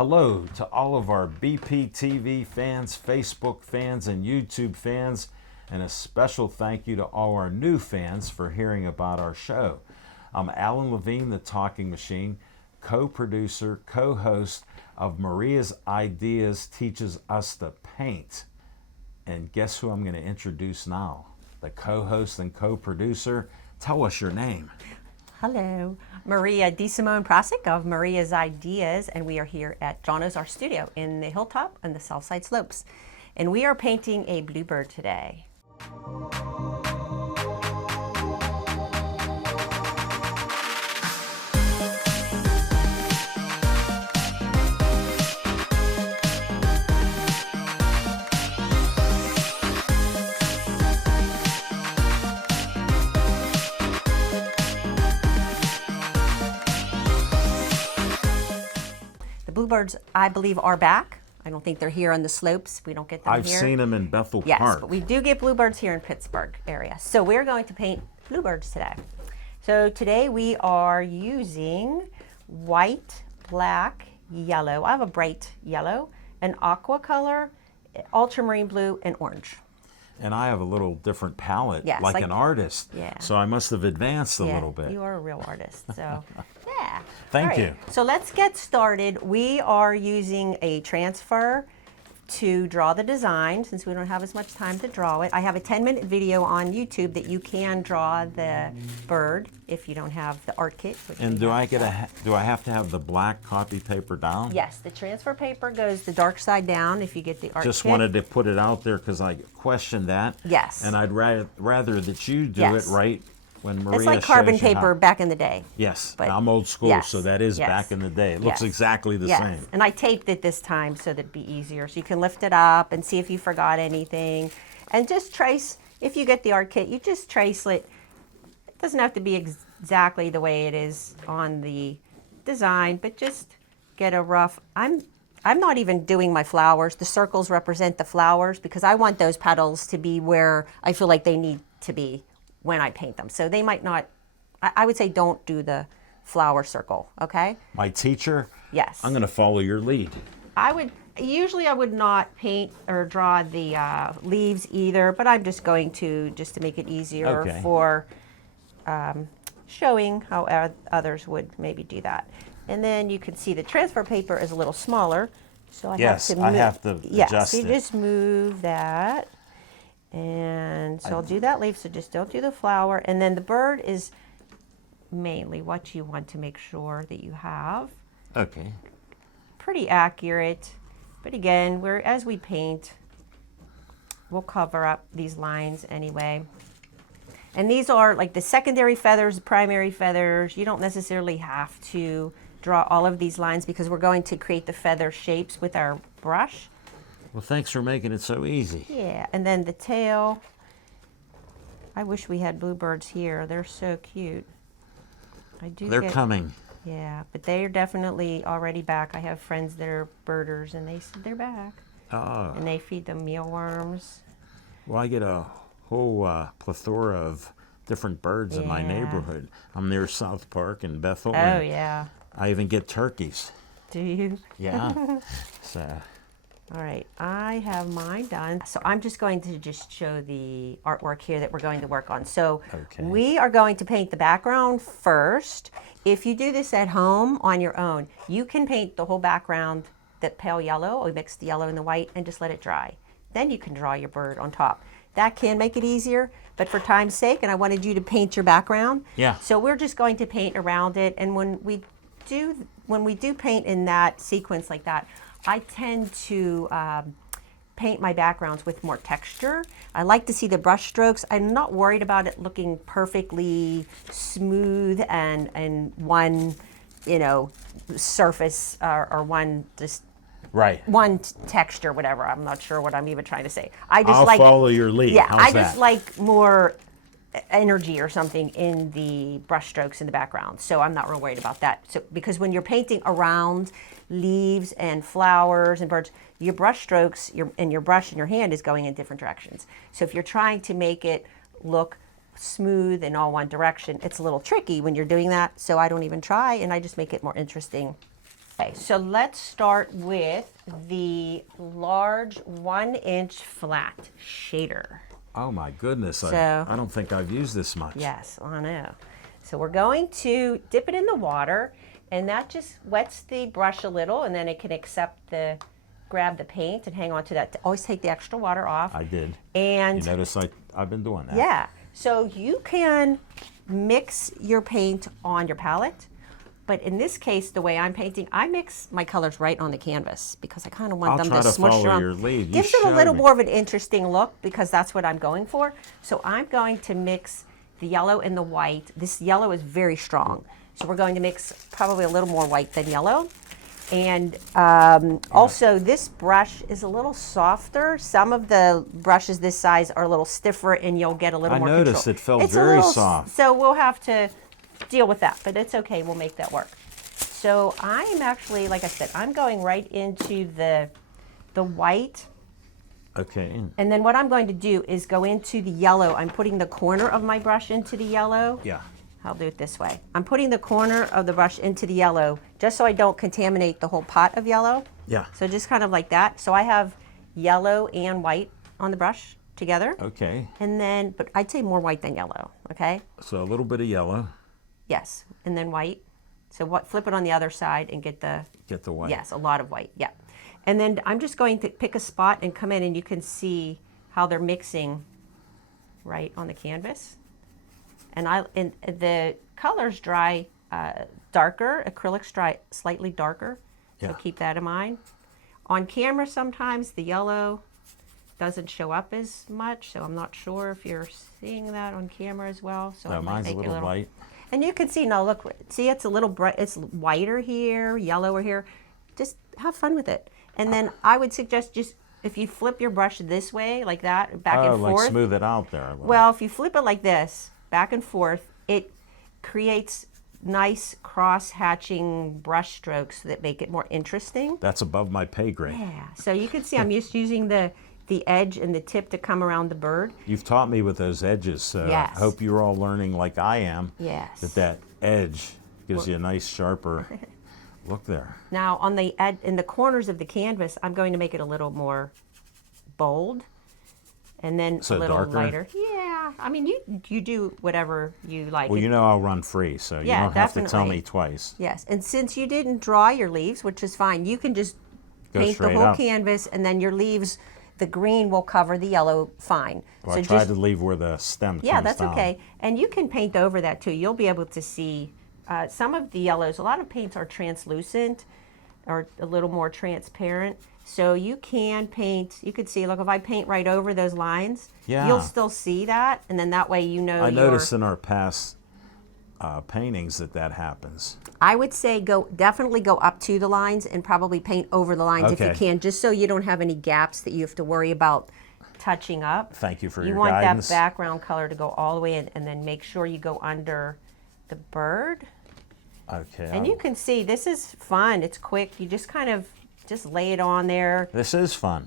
Hello to all of our BPTV fans, Facebook fans, and YouTube fans, and a special thank you to all our new fans for hearing about our show. I'm Alan Levine, the Talking Machine, co-producer, co-host of Maria's Ideas Teaches Us to Paint. And guess who I'm going to introduce now? The co-host and co-producer. Tell us your name. Hello, Maria DeSimone Prasic of Maria's Ideas, and we are here at John Ozar Studio in the Hilltop and the Southside Slopes. And we are painting a bluebird today. The bluebirds, I believe, are back. I don't think they're here on the slopes. We don't get them I've here. seen them in Bethel Yes, Park. but we do get bluebirds here in Pittsburgh area. So we're going to paint bluebirds today. So today we are using white, black, yellow. I have a bright yellow, an aqua color, ultramarine blue, and orange. And I have a little different palette, Yes, like like- an artist. Yeah. So I must have advanced a little bit. You are a real artist, so yeah. Thank All you. So let's get started. We are using a transfer to draw the design since we don't have as much time to draw it. I have a 10-minute video on YouTube that you can draw the bird if you don't have the art kit. which And we do have. I have to have the black copy paper down? Yes, the transfer paper goes the dark side down if you get the art Just kit. wanted to put it out there because I questioned that. Yes. And I'd rather that you do Yes. it right when Maria It's like shows carbon you paper how. back in the day. Yes, but- I'm old school, yes, so that is yes, back in the day. It looks yes, exactly the yes. same. And I taped it this time so that it'd be easier. So you can lift it up and see if you forgot anything. And just trace, if you get the art kit, you just trace it. It doesn't have to be exactly the way it is on the design, but just get a rough, I'm not even doing my flowers. The circles represent the flowers because I want those petals to be where I feel like they need to be when I paint them. So they might not, I would say don't do the flower circle, okay? My teacher? Yes. I'm going to follow your lead. I would not paint or draw the leaves either, but I'm just going to make it easier Okay. for showing how others would maybe do that. And then you can see the transfer paper is a little smaller, so I Yes, have to I move. have to yes, adjust you it. just move that. And so I'll do that leaf, so just don't do the flower. And then the bird is mainly what you want to make sure that you have. Okay. Pretty accurate, but again, as we paint, we'll cover up these lines anyway. And these are like the secondary feathers, the primary feathers. You don't necessarily have to draw all of these lines because we're going to create the feather shapes with our brush. Well, thanks for making it so easy. Yeah, and then the tail. I wish we had bluebirds here. They're so cute. They're coming. Yeah, but they are definitely already back. I have friends that are birders, and they said they're back. Oh. And they feed them mealworms. Well, I get a whole plethora of different birds in my Yeah. neighborhood. I'm near South Park in Bethel. Oh, and yeah. I even get turkeys. Do you? Yeah. So, All right, I have mine done. So I'm just going to show the artwork here that we're going to work on. So Okay. we are going to paint the background first. If you do this at home on your own, you can paint the whole background that pale yellow or mix the yellow and the white and just let it dry. Then you can draw your bird on top. That can make it easier, but for time's sake, and I wanted you to paint your background. Yeah. So we're just going to paint around it, and when we do paint in that sequence like that, I tend to paint my backgrounds with more texture. I like to see the brush strokes. I'm not worried about it looking perfectly smooth and one, surface or one just right. one texture, whatever. I'm not sure what I'm even trying to say. I'll follow your lead. Yeah, How's I that? just like more energy or something in the brush strokes in the background. So I'm not real worried about that. So because when you're painting around leaves and flowers and birds, your brush strokes your brush in your hand is going in different directions. So if you're trying to make it look smooth in all one direction, it's a little tricky when you're doing that. So I don't even try, and I just make it more interesting Okay, so let's start with the large 1-inch flat shader. Oh my goodness, So- I don't think I've used this much. Yes, I know. So we're going to dip it in the water, and that just wets the brush a little, and then it can grab the paint and hang on to that. Always take the extra water off. I did. And You notice I've been doing that. yeah, so you can mix your paint on your palette, but in this case, the way I'm painting, I mix my colors right on the canvas because I kind of want I'll them try to to smush follow around. your lead. You Gives it a showed little me. more of an interesting look because that's what I'm going for. So I'm going to mix the yellow and the white. This yellow is very strong, so we're going to mix probably a little more white than yellow. And also, this brush is a little softer. Some of the brushes this size are a little stiffer, and you'll get a little I more noticed control. it felt It's a very little soft. So we'll have to deal with that, but it's okay. We'll make that work. So I'm actually, like I said, I'm going right into the white. Okay. And then what I'm going to do is go into the yellow. I'm putting the corner of my brush into the yellow. Yeah. I'll do it this way. I'm putting the corner of the brush into the yellow just so I don't contaminate the whole pot of yellow. Yeah. So just kind of like that. So I have yellow and white on the brush together. Okay. And then, but I'd say more white than yellow, okay? So a little bit of yellow. Yes, and then white. So flip it on the other side and get the, Get the white. yes, a lot of white, yeah. And then I'm just going to pick a spot and come in, and you can see how they're mixing right on the canvas. And the colors dry darker, acrylics dry slightly darker, so Yeah. keep that in mind. On camera, sometimes the yellow doesn't show up as much, so I'm not sure if you're seeing that on camera as well. So I No, might mine's a make it little white. And you can see now. Look, see, it's a little bright. It's whiter here, yellower here. Just have fun with it. And then I would suggest just if you flip your brush this way, like that, back Oh, and like forth. smooth it out there a little. Well, if you flip it like this, back and forth, it creates nice cross-hatching brush strokes that make it more interesting. That's above my pay grade. Yeah. So you can see I'm just using the edge and the tip to come around the bird. You've taught me with those edges, so Yes. I hope you're all learning like I am. Yes. That edge gives you a nice sharper look there. Now on the in the corners of the canvas, I'm going to make it a little more bold, and then So a little darker? lighter. Yeah, I mean you do whatever you like. Well, you know I'll run free, so you Yeah, don't have to tell definitely. me twice. Yes, and since you didn't draw your leaves, which is fine, you can just Go paint the straight whole up. canvas, and then your leaves, the green will cover the yellow fine. Well, I tried to leave where the stem Yeah, comes that's down. okay. And you can paint over that too. You'll be able to see some of the yellows. A lot of paints are translucent or a little more transparent. So you can paint, you could see, look, if I paint right over those lines, Yeah. you'll still see that. And then that way you know I noticed in our past paintings that happens. I would say definitely go up to the lines and probably paint over the lines if you Okay. can, just so you don't have any gaps that you have to worry about touching up. Thank you for You your want guidance. that background color to go all the way in, and then make sure you go under the bird. Okay. And you can see this is fun. It's quick. You just kind of just lay it on there This is fun.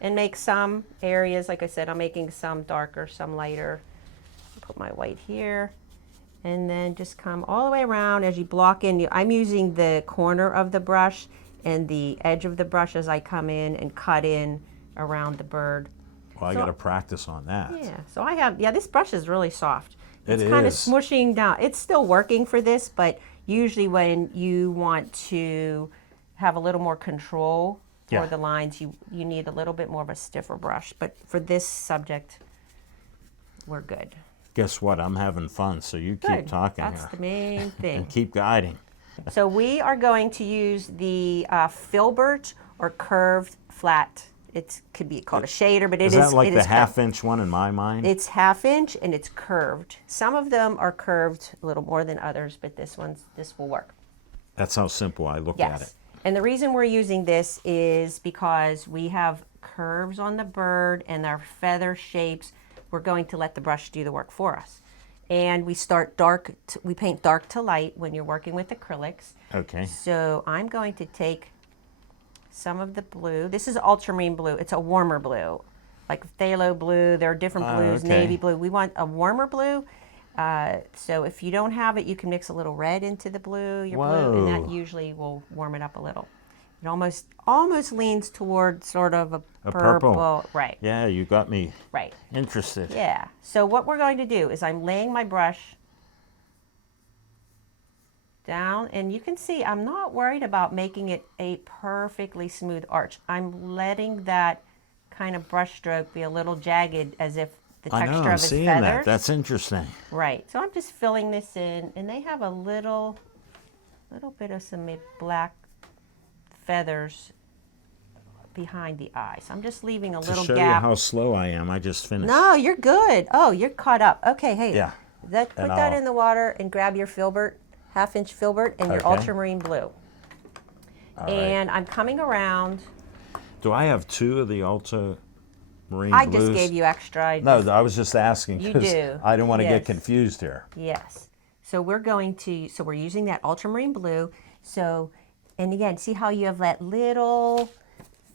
and make some areas. Like I said, I'm making some darker, some lighter. Put my white here. And then just come all the way around as you block in. I'm using the corner of the brush and the edge of the brush as I come in and cut in around the bird. Well, I So- got to practice on that. Yeah, so I have, this brush is really soft. It It's kind of is. smushing down. It's still working for this, but usually when you want to have a little more control for Yeah. the lines, you need a little bit more of a stiffer brush. But for this subject, we're good. Guess what? I'm having fun, so you keep Good. talking That's here the main thing. and keep guiding. So we are going to use the filbert or curved flat. It could be called a shader, but Is it is that like it the is curved. half-inch one in my mind? It's 1/2 inch and it's curved. Some of them are curved a little more than others, but this will work. That's how simple I look at it. Yes. And the reason we're using this is because we have curves on the bird and our feather shapes. We're going to let the brush do the work for us. And we start we paint dark to light when you're working with acrylics. Okay. So I'm going to take some of the blue. This is ultramarine blue. It's a warmer blue, like phthalo blue. There are different blues, okay. navy blue. We want a warmer blue. So if you don't have it, you can mix a little red into the blue, your blue, and that usually will warm it up a little. It almost leans toward sort of a purple. Right. Yeah, you got me Right. interested. Yeah. So what we're going to do is I'm laying my brush down, and you can see I'm not worried about making it a perfectly smooth arch. I'm letting that kind of brush stroke be a little jagged, as if the I texture know, of I'm his seeing feathers. that. That's interesting. Right. So I'm just filling this in, and they have a little bit of some black feathers behind the eye. So I'm just leaving a little To show gap. you how slow I am, I just finished. No, you're good. Oh, you're caught up. Okay, hey. Yeah. Put that I'll- in the water and grab your filbert, half-inch filbert, and your Okay. ultramarine blue. All And I'm coming around. Do I have 2 of the ultramarine I blues? just gave you extra. No, I was just asking You because do. I didn't want to get Yes. confused here. Yes. So we're using that ultramarine blue. So, and again, see how you have that little,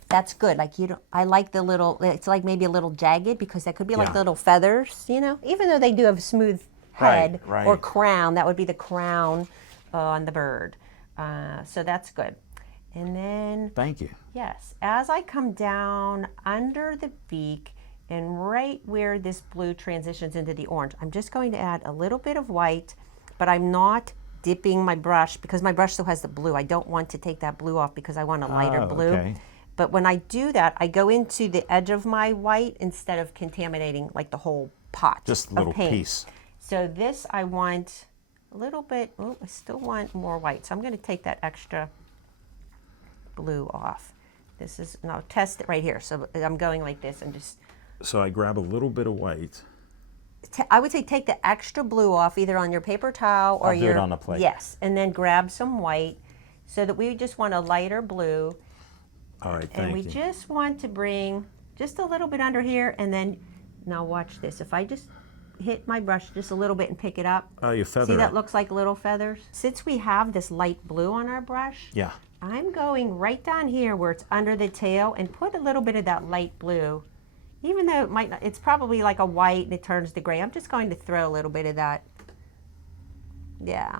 that's good. Like I like the little, it's like maybe a little jagged, because that could be like Yeah. little feathers, even though they do have a smooth head Right. or crown, that would be the crown on the bird. So that's good. And then, Thank you. yes, as I come down under the beak and right where this blue transitions into the orange, I'm just going to add a little bit of white, but I'm not dipping my brush because my brush still has the blue. I don't want to take that blue off because I want a lighter blue. Okay. But when I do that, I go into the edge of my white instead of contaminating like the whole pot. Just a of little paint. piece. So this I want a little bit, I still want more white. So I'm going to take that extra blue off. This is, and I'll test it right here. So I'm going like this and just, So I grab a little bit of white. I would say take the extra blue off either on your paper towel or I'll do it on a plate. Yes, and then grab some white so that we just want a lighter blue. All right, And thank we you. just want to bring just a little bit under here, and then, now watch this. If I just hit my brush just a little bit and pick it up, Oh, you feather see that it. looks like little feathers? Since we have this light blue on our brush, Yeah. I'm going right down here where it's under the tail and put a little bit of that light blue. Even though it might not, it's probably like a white and it turns to gray. I'm just going to throw a little bit of that. Yeah.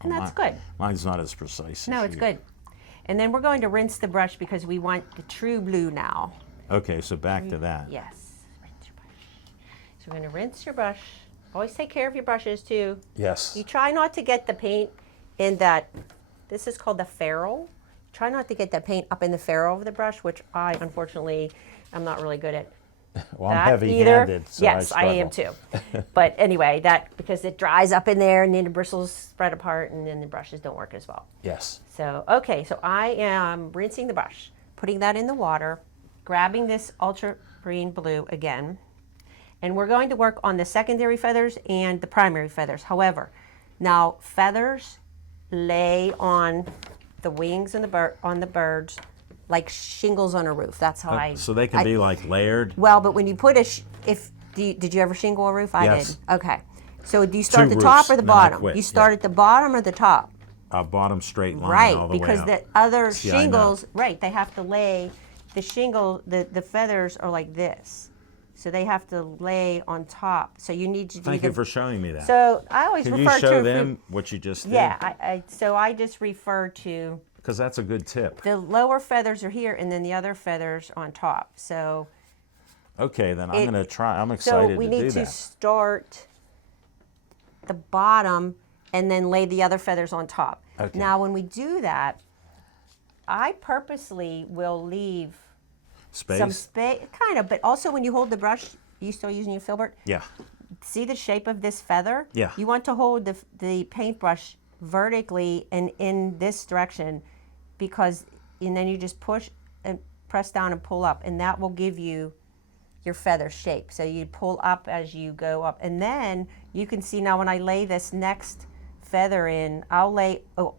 And that's good. Mine's not as precise. No, as it's you. good. And then we're going to rinse the brush because we want the true blue now. Okay, so back to that. Yes. Rinse your brush. So we're going to rinse your brush. Always take care of your brushes too. Yes. You try not to get the paint in that, this is called the ferrule. Try not to get that paint up in the ferrule of the brush, which I, unfortunately, I'm not really good at. Well, I'm that heavy-handed, either. so Yes, I am struggle. too. But anyway, that, because it dries up in there and then the bristles spread apart and then the brushes don't work as well. Yes. So, okay, so I am rinsing the brush, putting that in the water, grabbing this ultramarine blue again, and we're going to work on the secondary feathers and the primary feathers. However, now feathers lay on the wings and on the birds like shingles on a roof. That's how So they can be like layered. Well, but when you put did you ever shingle a roof? I Yes. did. Okay. So do you start at the Two top roofs, or the and then I bottom? quit, You yeah. start at the bottom or the top? Bottom straight line Right, all the because way up. the other See, I know. shingles, right, they have to lay, the shingle, the feathers are like this. So they have to lay on top. So you need to do Thank you for showing me that. So I always Can you refer show to, them what you just did? yeah, so I just refer to, Because that's a good tip. the lower feathers are here and then the other feathers on top. So, Okay, then I'm It- going to try. I'm so excited we to do need to that. start the bottom and then lay the other feathers on top. Okay. Now when we do that, I purposely will leave Space? some space, kind of, but also when you hold the brush, you still using your filbert? Yeah. See the shape of this feather? Yeah. You want to hold the paintbrush vertically and in this direction and then you just push and press down and pull up, and that will give you your feather shape. So you pull up as you go up, and then you can see now when I lay this next feather in, I'll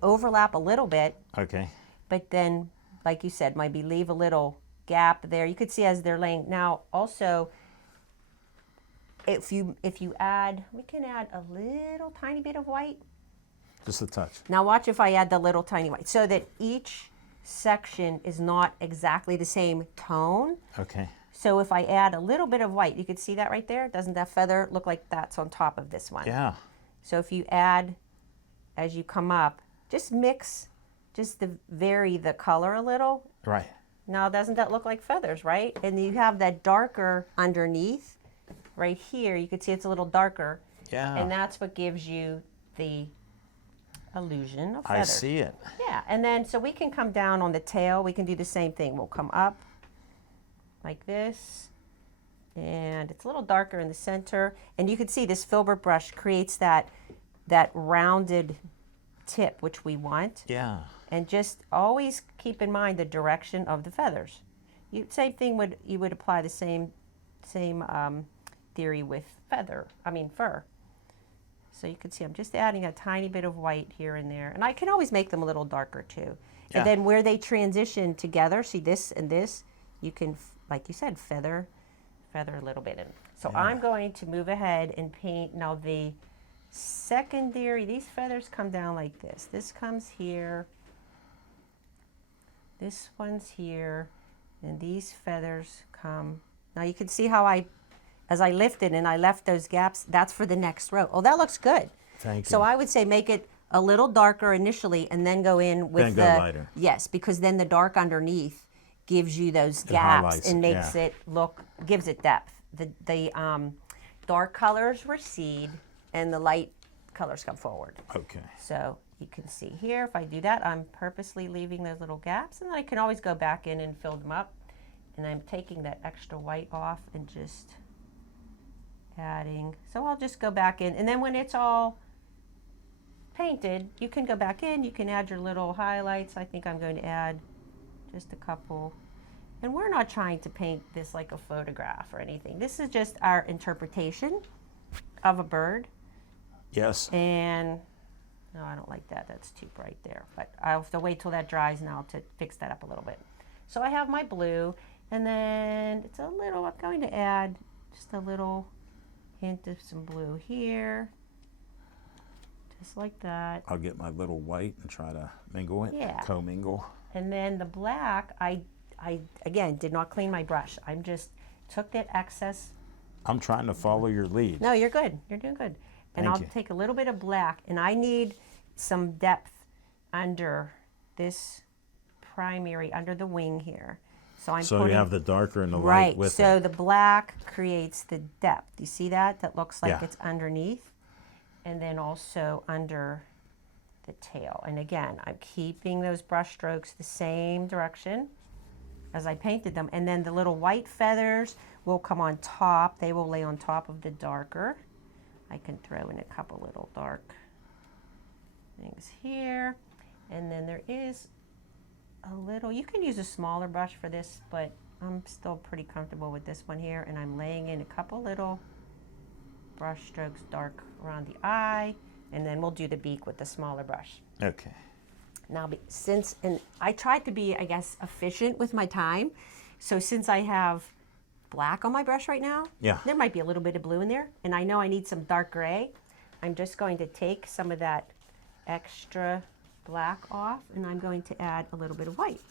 overlap a little bit, Okay. but then, like you said, maybe leave a little gap there. You could see as they're laying. Now, also, if you add, we can add a little tiny bit of white. Just a touch. Now watch if I add the little tiny white, so that each section is not exactly the same tone. Okay. So if I add a little bit of white, you can see that right there. Doesn't that feather look like that's on top of this one? Yeah. So if you add, as you come up, just mix, just to vary the color a little. Right. Now, doesn't that look like feathers, right? And you have that darker underneath, right here. You can see it's a little darker. Yeah. And that's what gives you the illusion of feather. I see it. Yeah, and then so we can come down on the tail. We can do the same thing. We'll come up like this, and it's a little darker in the center. And you can see this filbert brush creates that rounded tip, which we want. Yeah. And just always keep in mind the direction of the feathers. Same thing you would apply the same theory with fur. So you can see I'm just adding a tiny bit of white here and there. And I can always make them a little darker too. Yeah. And then where they transition together, see this and this, you can, like you said, feather a little bit in. So Yeah. I'm going to move ahead and paint. Now the secondary, these feathers come down like this. This comes here. This one's here. And these feathers come. Now you can see how as I lifted and I left those gaps, that's for the next row. Oh, that looks good. Thank you. So I would say make it a little darker initially and then go in with Then go lighter. Yes, because then the dark underneath gives you those It gaps highlights and it, makes yeah. it gives it depth. The dark colors recede and the light colors come forward. Okay. So you can see here, if I do that, I'm purposely leaving those little gaps, and then I can always go back in and fill them up. And I'm taking that extra white off and just adding. So I'll just go back in, and then when it's all painted, you can go back in, you can add your little highlights. I think I'm going to add just a couple. And we're not trying to paint this like a photograph or anything. This is just our interpretation of a bird. Yes. And no, I don't like that. That's too bright there. But I'll have to wait till that dries now to fix that up a little bit. So I have my blue, and then it's a little, I'm going to add just a little hint of some blue here. Just like that. I'll get my little white and try to mingle it. Yeah. Co-mingle. And then the black, I again did not clean my brush. I just took that excess. I'm trying to follow your lead. No, you're good. You're doing good. And Thank I'll you. take a little bit of black, and I need some depth under this primary, under the wing here. So I'm So putting, you have the darker and the right. light with So it. the black creates the depth. You see that? That looks like Yeah. it's underneath, and then also under the tail. And again, I'm keeping those brush strokes the same direction as I painted them. And then the little white feathers will come on top. They will lay on top of the darker. I can throw in a couple little dark things here. And then there is a little, you can use a smaller brush for this, but I'm still pretty comfortable with this one here. And I'm laying in a couple little brush strokes dark around the eye. And then we'll do the beak with the smaller brush. Okay. Now, and I tried to be, I guess, efficient with my time. So since I have black on my brush right now, Yeah. there might be a little bit of blue in there, and I know I need some dark gray. I'm just going to take some of that extra black off, and I'm going to add a little bit of white,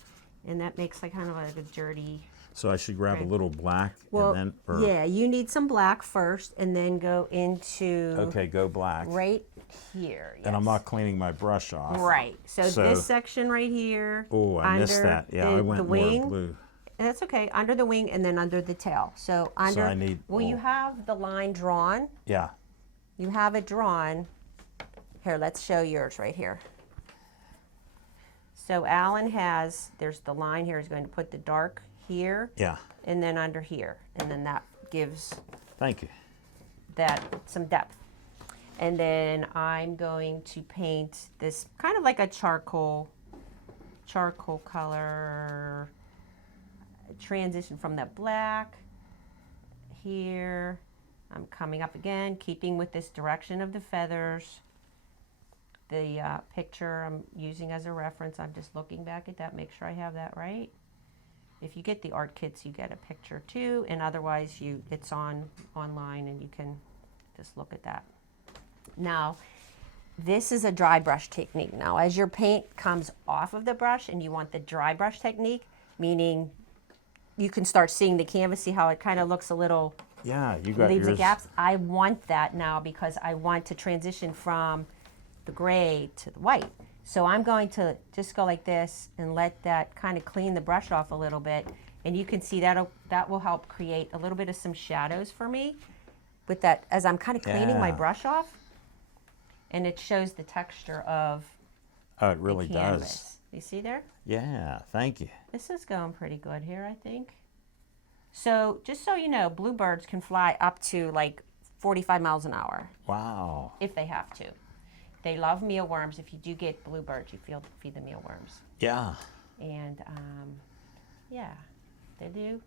and that makes like kind of like a dirty. So I should grab Okay. a little black Well, and then, yeah, you need some black first, and then go into okay, go black. right here. And I'm yes. not cleaning my brush off. Right. So So- this section right here. Oh, I missed under that. Yeah, the, I went the more wing. blue. That's okay. Under the wing and then under the tail. So under. I need- Well, you oh. have the line drawn. Yeah. You have it drawn. Here, let's show yours right here. So Alan has. There's the line here. Is going to put the dark here. Yeah. And then under here, and then that gives Thank you. that some depth. And then I'm going to paint this kind of like a charcoal color, transition from that black here. I'm coming up again, keeping with this direction of the feathers. The picture I'm using as a reference, I'm just looking back at that, make sure I have that right. If you get the art kits, you get a picture too, and otherwise it's online and you can just look at that. Now, this is a dry brush technique. Now, as your paint comes off of the brush and you want the dry brush technique, meaning you can start seeing the canvas, see how it kind of looks a little, Yeah, you got leaves the yours. gaps. I want that now because I want to transition from the gray to the white. So I'm going to just go like this and let that kind of clean the brush off a little bit. And you can see that will help create a little bit of some shadows for me with that as I'm kind of cleaning my Yeah. brush off. And it shows the texture of Oh, it really the does. canvas. You see there? Yeah, thank you. This is going pretty good here, I think. So just so you know, bluebirds can fly up to like 45 miles an hour Wow. if they have to. They love mealworms. If you do get bluebirds, you feed them mealworms. Yeah. And yeah, they do.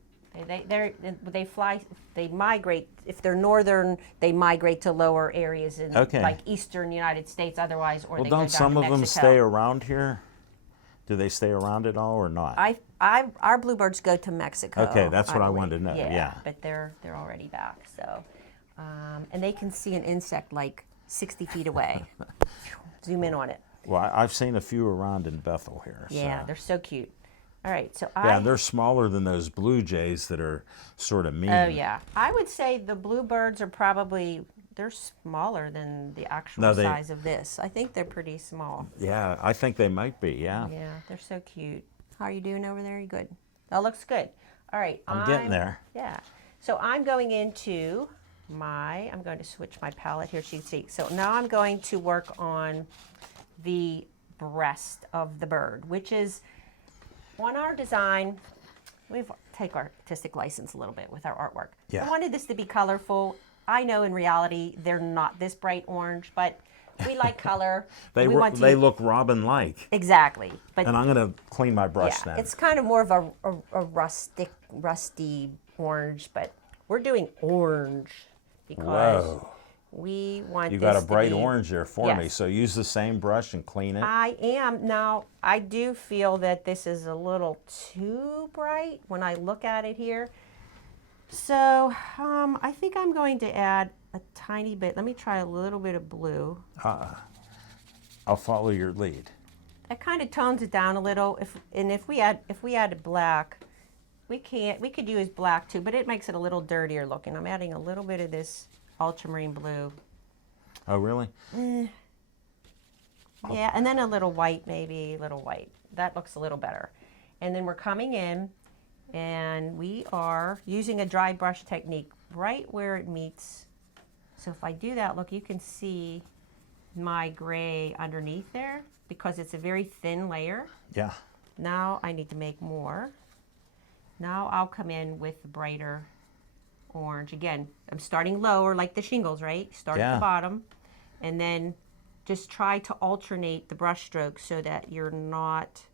They fly. They migrate. If they're northern, they migrate to lower areas in Okay. like eastern United States. Otherwise, or Well, they go down don't some to of them Mexico. stay around here? Do they stay around at all or not? Our bluebirds go to Mexico. Okay, that's what I believe. wanted to know, yeah. But they're already back. So, and they can see an insect like 60 feet away. Zoom in on it. Well, I've seen a few around in Bethel here. Yeah, so. they're so cute. All right, so Yeah, they're smaller than those blue jays that are sort of mean. Oh yeah, I would say the bluebirds are probably they're smaller than the actual No, they- size of this. I think they're pretty small. Yeah, I think they might be, yeah. Yeah, they're so cute. How are you doing over there? You good? That looks good. All right, I'm getting there. Yeah. So I'm going into I'm going to switch my palette here so you can see. So now I'm going to work on the breast of the bird, which is on our design. We've take artistic license a little bit with our artwork. Yeah. I wanted this to be colorful. I know in reality they're not this bright orange, but we like color. They we want to they look robin-like. exactly. But And I'm going to clean my brush yeah, then. it's kind of more of a rusty orange, but we're doing orange because Whoa. we want You this got a to bright be- orange there for me, Yes. so use the same brush and clean it. I am. Now, I do feel that this is a little too bright when I look at it here. So I think I'm going to add a tiny bit. Let me try a little bit of blue. I'll follow your lead. That kind of tones it down a little. If we added black, we could use black too, but it makes it a little dirtier looking. I'm adding a little bit of this ultramarine blue. Oh, really? Yeah, and then a little white, maybe a little white. That looks a little better. And then we're coming in and we are using a dry brush technique right where it meets. So if I do that, look, you can see my gray underneath there because it's a very thin layer. Yeah. Now I need to make more. Now I'll come in with the brighter orange. Again, I'm starting lower like the shingles, right? Start at Yeah. the bottom and then just try to alternate the brush strokes so that you're not,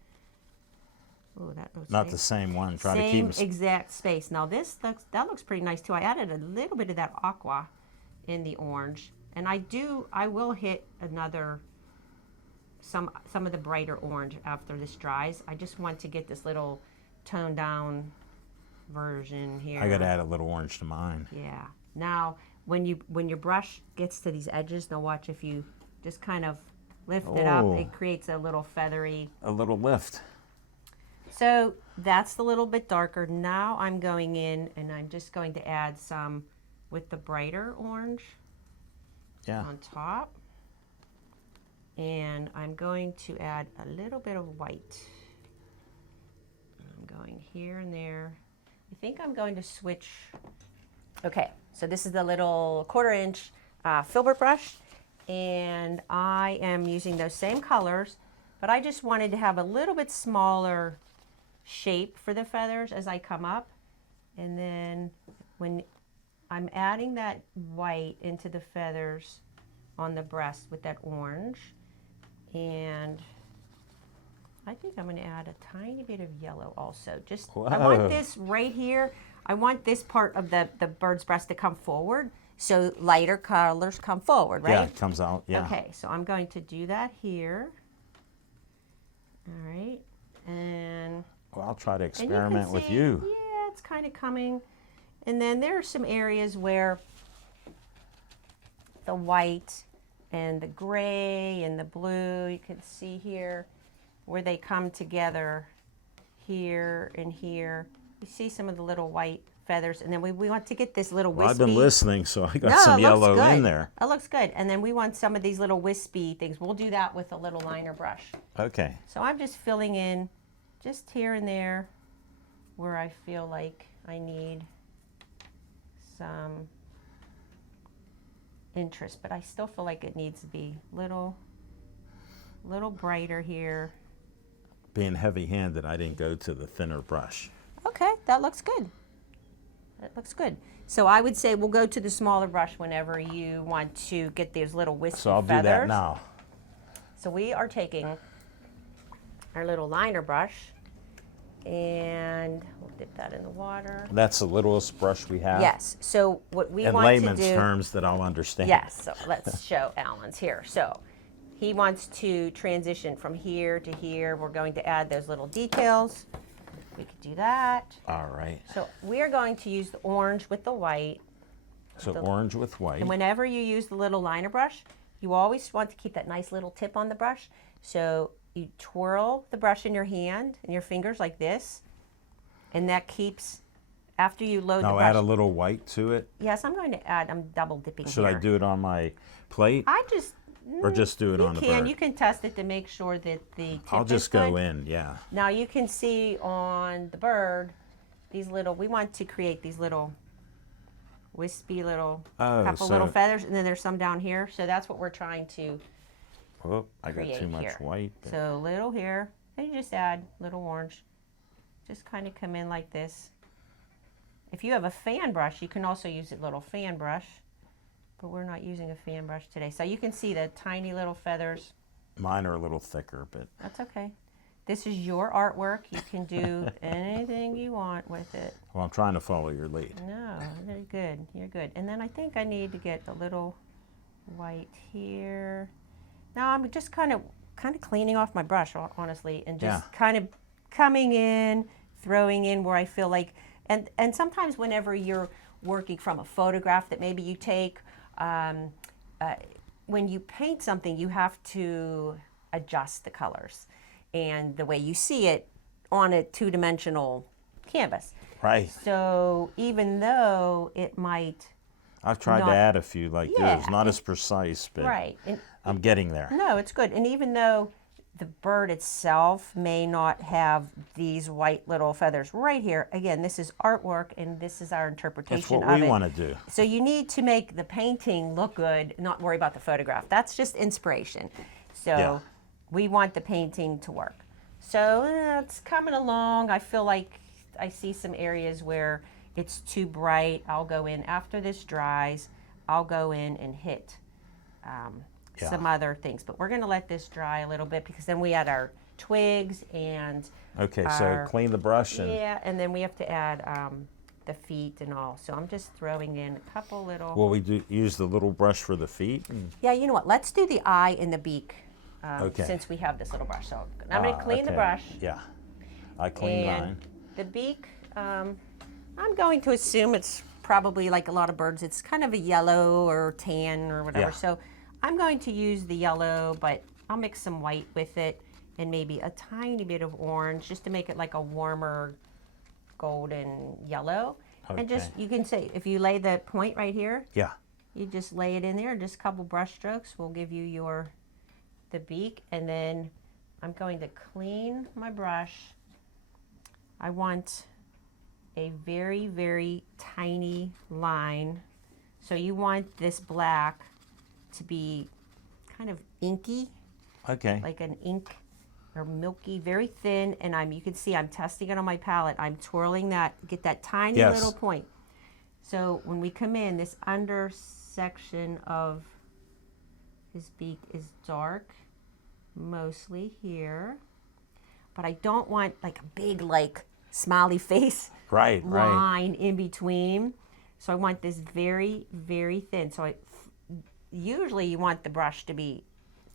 oh, that looks Not nice. the same one. Try to Same keep 'em exact space. Now that looks pretty nice too. I added a little bit of that aqua in the orange, and I will hit another some of the brighter orange after this dries. I just want to get this little toned down version here. I got to add a little orange to mine. Yeah. Now when your brush gets to these edges, now watch if you just kind of lift it up, Oh. it creates a little feathery. A little lift. So that's a little bit darker. Now I'm going in and I'm just going to add some with the brighter orange Yeah. on top. And I'm going to add a little bit of white. I'm going here and there. I think I'm going to switch. Okay, so this is the little 1/4 inch filbert brush. And I am using those same colors, but I just wanted to have a little bit smaller shape for the feathers as I come up. And then when I'm adding that white into the feathers on the breast with that orange, and I think I'm going to add a tiny bit of yellow also. Just I Whoa. want this right here. I want this part of the bird's breast to come forward, so lighter colors come forward, right? Yeah, it comes out. Yeah. Okay, so I'm going to do that here. All right, and Well, I'll try to and you can experiment with see, you. Yeah, it's kind of coming. And then there are some areas where the white and the gray and the blue, you can see here where they come together here and here. You see some of the little white feathers, and then we want to get this little Well, wispy. I've been listening, so I got No, some it looks yellow good. in there. It looks good. And then we want some of these little wispy things. We'll do that with a little liner brush. Okay. So I'm just filling in just here and there where I feel like I need some interest, but I still feel like it needs to be little brighter here. Being heavy-handed, I didn't go to the thinner brush. Okay, that looks good. That looks good. So I would say we'll go to the smaller brush whenever you want to get these little wispy So I'll feathers. do that now. So we are taking our little liner brush and we'll dip that in the water. That's the littlest brush we have. Yes. So what we In want layman's to do. terms that I'll understand. Yes. So let's show Alan's here. So he wants to transition from here to here. We're going to add those little details. We could do that. All right. So we are going to use the orange with the white. So orange with white. And whenever you use the little liner brush, you always want to keep that nice little tip on the brush. So you twirl the brush in your hand and your fingers like this, and that keeps, after you load the Now brush. add a little white to it. Yes, I'm going to add, I'm double dipping Should here. I do it on my plate I just, or just do it you on the can, bird? you can test it to make sure that the tip I'll is just good. go in, yeah. Now you can see on the bird, these little, we want to create these little wispy little, Oh, couple so- little feathers, and then there's some down here. So that's what we're trying to Oh, I got create too much here. white. So little here, and you just add little orange. Just kind of come in like this. If you have a fan brush, you can also use a little fan brush, but we're not using a fan brush today. So you can see the tiny little feathers. Mine are a little thicker, but That's okay. This is your artwork. You can do anything you want with it. well, I'm trying to follow your lead. No, you're good. You're good. And then I think I need to get a little white here. Now I'm just kind of cleaning off my brush, honestly, and just Yeah. kind of coming in, throwing in where I feel like, and sometimes whenever you're working from a photograph that maybe you take, when you paint something, you have to adjust the colors and the way you see it on a two-dimensional canvas. Right. So even though it might, I've tried not- to add a few like Yeah, yours. Not as precise, but right, and I'm getting there. no, it's good. And even though the bird itself may not have these white little feathers right here, again, this is artwork and this is our interpretation That's what of we it. want to do. So you need to make the painting look good, not worry about the photograph. That's just inspiration. So Yeah. we want the painting to work. So it's coming along. I feel like I see some areas where it's too bright. I'll go in after this dries. I'll go in and hit Yeah. some other things. But we're going to let this dry a little bit because then we add our twigs and Okay, so our- clean the brush and yeah, and then we have to add the feet and all. So I'm just throwing in a couple little. will we use the little brush for the feet? Yeah, you know what? Let's do the eye and the beak Okay. since we have this little brush. So I'm going to clean the okay. brush. Yeah. I cleaned And mine. the beak, I'm going to assume it's probably like a lot of birds. It's kind of a yellow or tan or whatever. Yeah. So I'm going to use the yellow, but I'll mix some white with it and maybe a tiny bit of orange just to make it like a warmer golden yellow. And just, Okay. you can say, if you lay the point right here, Yeah. you just lay it in there, just a couple brush strokes will give you the beak. And then I'm going to clean my brush. I want a very, very tiny line. So you want this black to be kind of inky, Okay. like an ink or milky, very thin. And you can see I'm testing it on my palette. I'm twirling that, get that tiny Yes. little point. So when we come in, this under section of his beak is dark, mostly here. But I don't want like a big like smiley face Right, right. line in between. So I want this very, very thin. So usually you want the brush to be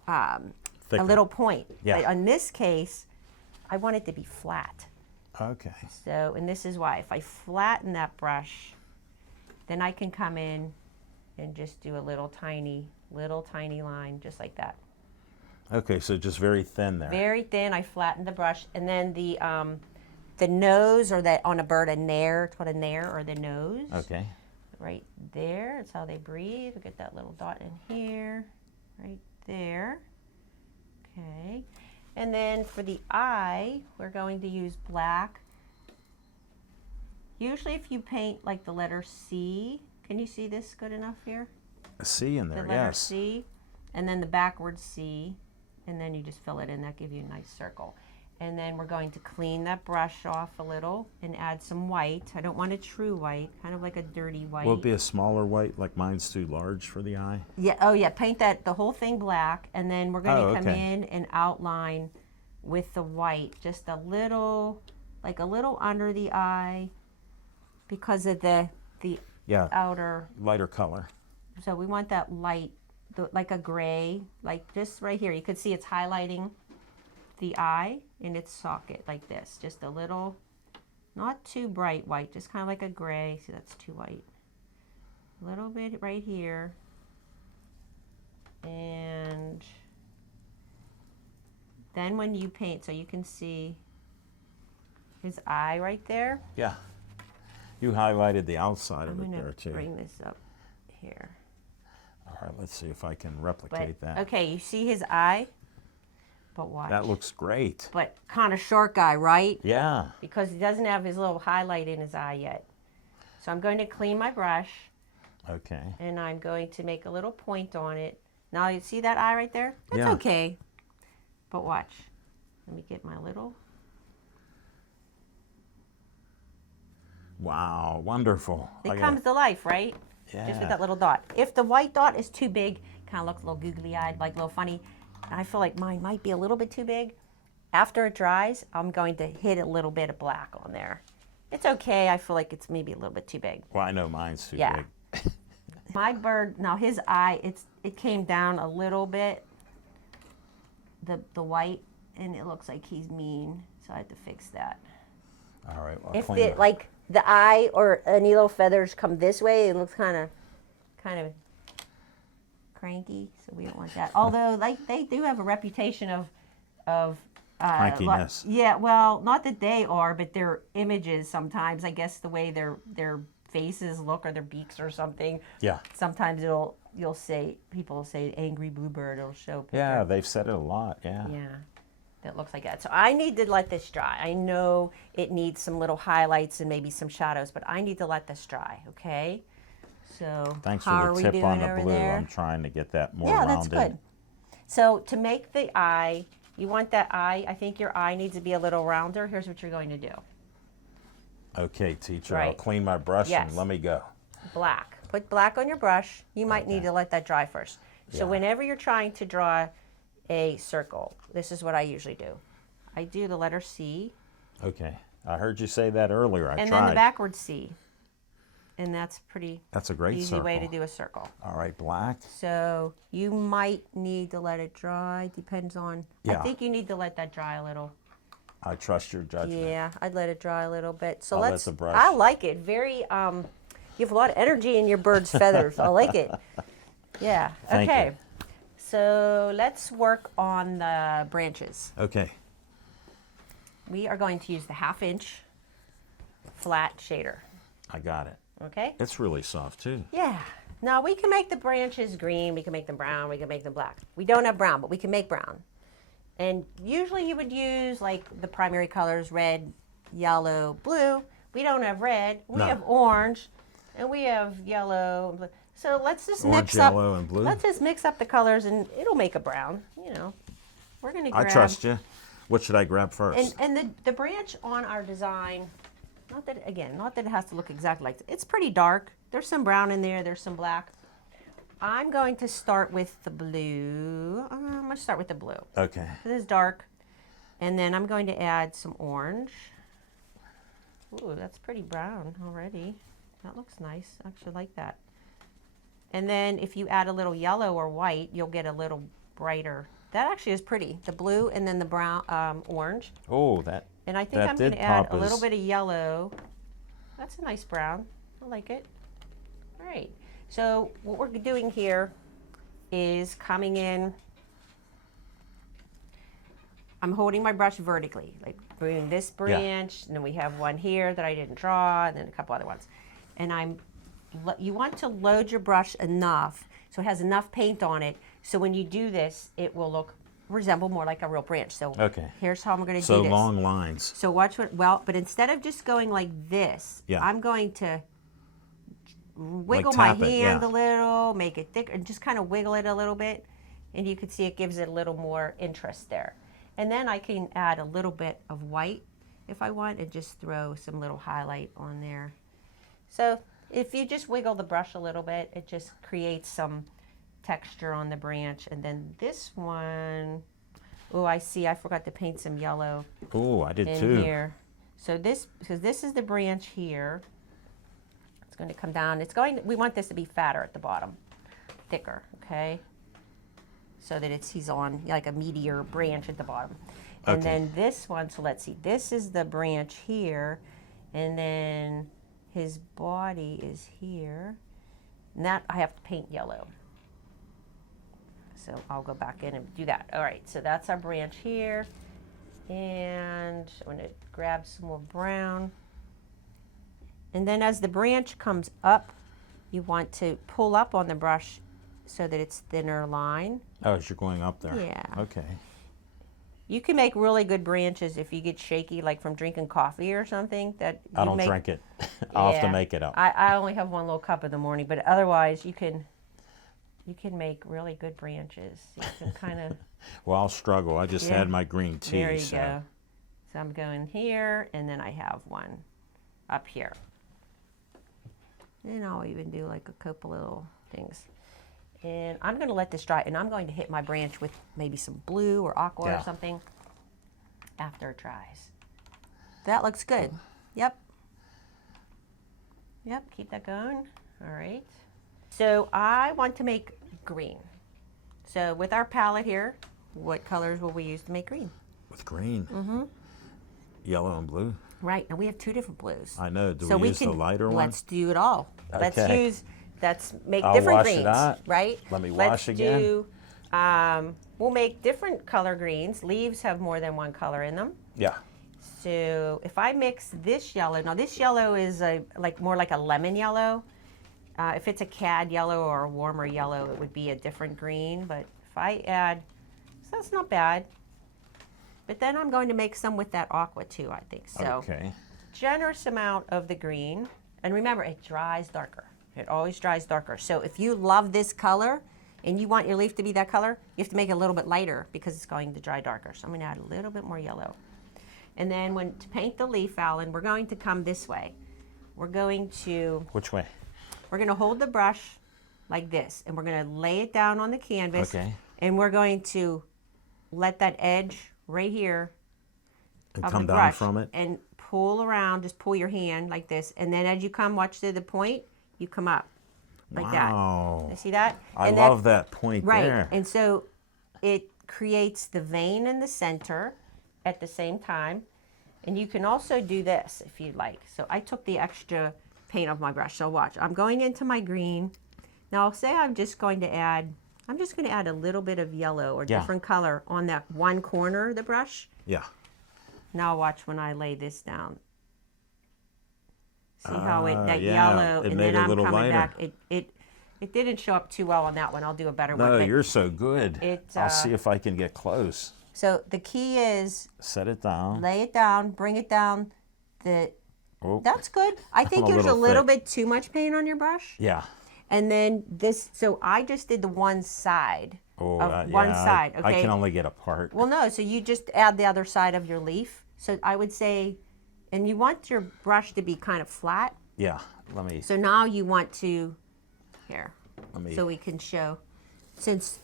a Thicker. little point. Yeah. But in this case, I want it to be flat. Okay. So, and this is why if I flatten that brush, then I can come in and just do a little tiny line, just like that. Okay, so just very thin there. Very thin, I flatten the brush, and then the the nose, or that on a bird, a nair. It's called a nair, or the nose. Okay. Right there. That's how they breathe. We get that little dot in here, right there. Okay. And then for the eye, we're going to use black. Usually if you paint like the letter C, can you see this good enough here? A C in there, The letter yes. C, and then the backwards C, and then you just fill it in. That gives you a nice circle. And then we're going to clean that brush off a little and add some white. I don't want a true white, kind of like a dirty white. Will it be a smaller white, like mine's too large for the eye? Yeah, oh yeah, paint that, the whole thing black, and then we're going to come okay. in and outline with the white, just a little, like a little under the eye, because of the Yeah, outer. lighter color. So we want that light, like a gray, like just right here. You could see it's highlighting the eye in its socket like this. Just a little, not too bright white, just kind of like a gray. See, that's too white. A little bit right here. And then when you paint, so you can see his eye right there. Yeah. You highlighted the outside I'm of it going there to too. bring this up here. All right, let's see if I can But, replicate that. okay, you see his eye? But watch. That looks great. But kind of short guy, right? Yeah. Because he doesn't have his little highlight in his eye yet. So I'm going to clean my brush, Okay. and I'm going to make a little point on it. Now you see that eye right there? That's Yeah. okay. But watch. Let me get my little. Wow, wonderful. It comes to life, right? Yeah. Just with that little dot. If the white dot is too big, kind of looks a little googly-eyed, like a little funny. I feel like mine might be a little bit too big. After it dries, I'm going to hit a little bit of black on there. It's okay. I feel like it's maybe a little bit too big. Well, I know mine's too Yeah. big. My bird, now his eye, it came down a little bit, the white, and it looks like he's mean. So I have to fix that. All right, well, If clean the it. like the eye or any little feathers come this way, it looks kind of cranky. So we don't want that. Although like they do have a reputation of Crankiness. yeah, well, not that they are, but their images sometimes. I guess the way their faces look, or their beaks or something. Yeah. Sometimes you'll say, people will say angry bluebird. It'll show. Yeah, they've said it a lot. Yeah. Yeah, that looks like that. So I need to let this dry. I know it needs some little highlights and maybe some shadows, but I need to let this dry, okay? So Thanks how for are we the tip doing on the over blue. there? I'm trying to get that more Yeah, rounded. that's good. So to make the eye, you want that eye, I think your eye needs to be a little rounder. Here's what you're going to do. Okay, teacher, I'll Right. clean my brush Yes. and let me go. Black. Put black on your brush. You might need Okay. to let that dry first. So Yeah. whenever you're trying to draw a circle, this is what I usually do. I do the letter C, Okay. I heard you say that earlier. I and tried. then the backwards C. And that's pretty That's a great easy circle. way to do a circle. All right, black. So you might need to let it dry. Depends on. Yeah. I think you need to let that dry a little. I trust your judgment. Yeah, I'd let it dry a little bit. So I'll let let's. the brush- I like it. Very. You have a lot of energy in your bird's feathers. I like it. Yeah. Thank okay. you. So let's work on the branches. Okay. We are going to use the 1/2 inch flat shader. I got it. Okay. It's really soft too. Yeah. Now we can make the branches green, we can make them brown, we can make them black. We don't have brown, but we can make brown. And usually you would use like the primary colors, red, yellow, blue. We don't have red, we No. have orange, and we have yellow. and blue. So let's just Orange, mix up. yellow, and blue? Let's just mix up the colors and it'll make a brown, you know. We're gonna I grab. trust you. What should I grab first? And the branch on our design, not that it has to look exactly like it's pretty dark. There's some brown in there. There's some black. I'm going to start with the blue. I'm going to start with the blue. Okay. This is dark, and then I'm going to add some orange. Ooh, that's pretty brown already. That looks nice. I actually like that. And then if you add a little yellow or white, you'll get a little brighter. That actually is pretty. The blue and then the brown, orange. Oh, that. And I think That I'm going did to add pop a little as- bit of yellow. That's a nice brown. I like it. All right. So what we're doing here is coming in. I'm holding my brush vertically, like doing this branch, and then we have one here that I didn't draw, and then a couple other ones. And you want to load your brush enough so it has enough paint on it, so when you do this, it will resemble more like a real branch. So here's how I'm going to do So this. long lines. So watch but instead of just going like this, I'm going to wiggle my hand a little, make it thicker, and just kind of wiggle it a little bit. And you can see it gives it a little more interest there. And then I can add a little bit of white if I want, and just throw some little highlight on there. So if you just wiggle the brush a little bit, it just creates some texture on the branch. And then this one, oh, I see, I forgot to paint some yellow. Oh, I did in too. Here. So because this is the branch here. It's going to come down. We want this to be fatter at the bottom, thicker, okay? So that he's on like a meatier branch at the bottom. And then this one, so let's see, this is the branch here, and then his body is here. And that I have to paint yellow. So I'll go back in and do that. All right, so that's our branch here. And I'm going to grab some more brown. And then as the branch comes up, you want to pull up on the brush so that it's thinner line. Oh, as you're going up there. Yeah. Okay. You can make really good branches if you get shaky, like from drinking coffee or something. I don't drink it. I'll have to make it up. I only have one little cup in the morning, but otherwise you can make really good branches. You can kind of. Well, I'll struggle. I just had my green tea. There you go. So I'm going here, and then I have one up here. And I'll even do like a couple little things. And I'm going to let this dry, and I'm going to hit my branch with maybe some blue or aqua or something after it dries. That looks good. Yep. Yep, keep that going. All right. So I want to make green. So with our palette here, what colors will we use to make green? With green? Mm-hmm. Yellow and blue? Right, and we have two different blues. I know. Do we use the lighter one? Let's do it all. Okay. Let's make I'll different wash greens, it out. right? Let me wash again. We'll make different color greens. Leaves have more than one color in them. Yeah. So if I mix this yellow, now this yellow is more like a lemon yellow. If it's a cad yellow or a warmer yellow, it would be a different green. But if I add, so that's not bad. But then I'm going to make some with that aqua too, I think. So Okay. generous amount of the green. And remember, it dries darker. It always dries darker. So if you love this color and you want your leaf to be that color, you have to make it a little bit lighter because it's going to dry darker. So I'm going to add a little bit more yellow. And then to paint the leaf, Alan, we're going to come this way. We're going to... Which way? We're going to hold the brush like this, and we're going to lay it down on the canvas. Okay. And we're going to let that edge right here And of come the down brush from it? and pull around. Just pull your hand like this, and then as you come, watch to the point, you come up like that. Wow. You see that? I And love that point right. there. And so it creates the vein in the center at the same time. And you can also do this if you'd like. So I took the extra paint off my brush. So watch. I'm going into my green. Now say I'm just going to add a little bit of yellow or different color on that one corner of the brush. Yeah. Now watch when I lay this down. See how that yeah, yellow, it and made then it a I'm little coming lighter. back. It didn't show up too well on that one. I'll do a better one. No, but you're so good. I'll see if I can get close. So the key is Set it down. lay it down, bring it down. Oh, That's good. I think I'm a there's a little little thick. bit too much paint on your brush. yeah. And then so I just did the one side Oh, of one yeah, side. I Okay. can only get a part. Well, no. So you just add the other side of your leaf. So I would say, and you want your brush to be kind of flat. Yeah. Let me. So now you want to, here, Let me. so we can show, since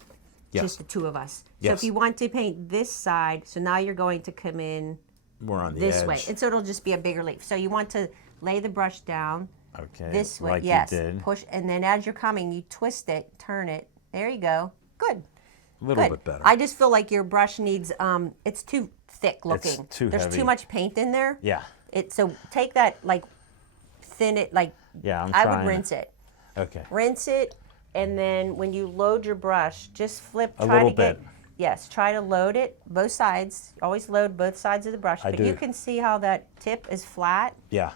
Yes. just the two of us. So Yes. if you want to paint this side, so now you're going to come in More on the this edge. way. And so it'll just be a bigger leaf. So you want to lay the brush down Okay. this way. Like Yes. you did. Push, and then as you're coming, you twist it, turn it. There you go. Good. A little Good. bit better. I just feel like your brush needs, it's too thick looking. too There's heavy. too much paint in there. Yeah. So take that, like, thin it, like, Yeah. I'm I trying. would rinse it. Okay. Rinse it, and then when you load your brush, just flip. A Try little to get bit. Yes, try to load it both sides. Always load both sides of the brush. I But do. you can see how that tip is flat. Yeah.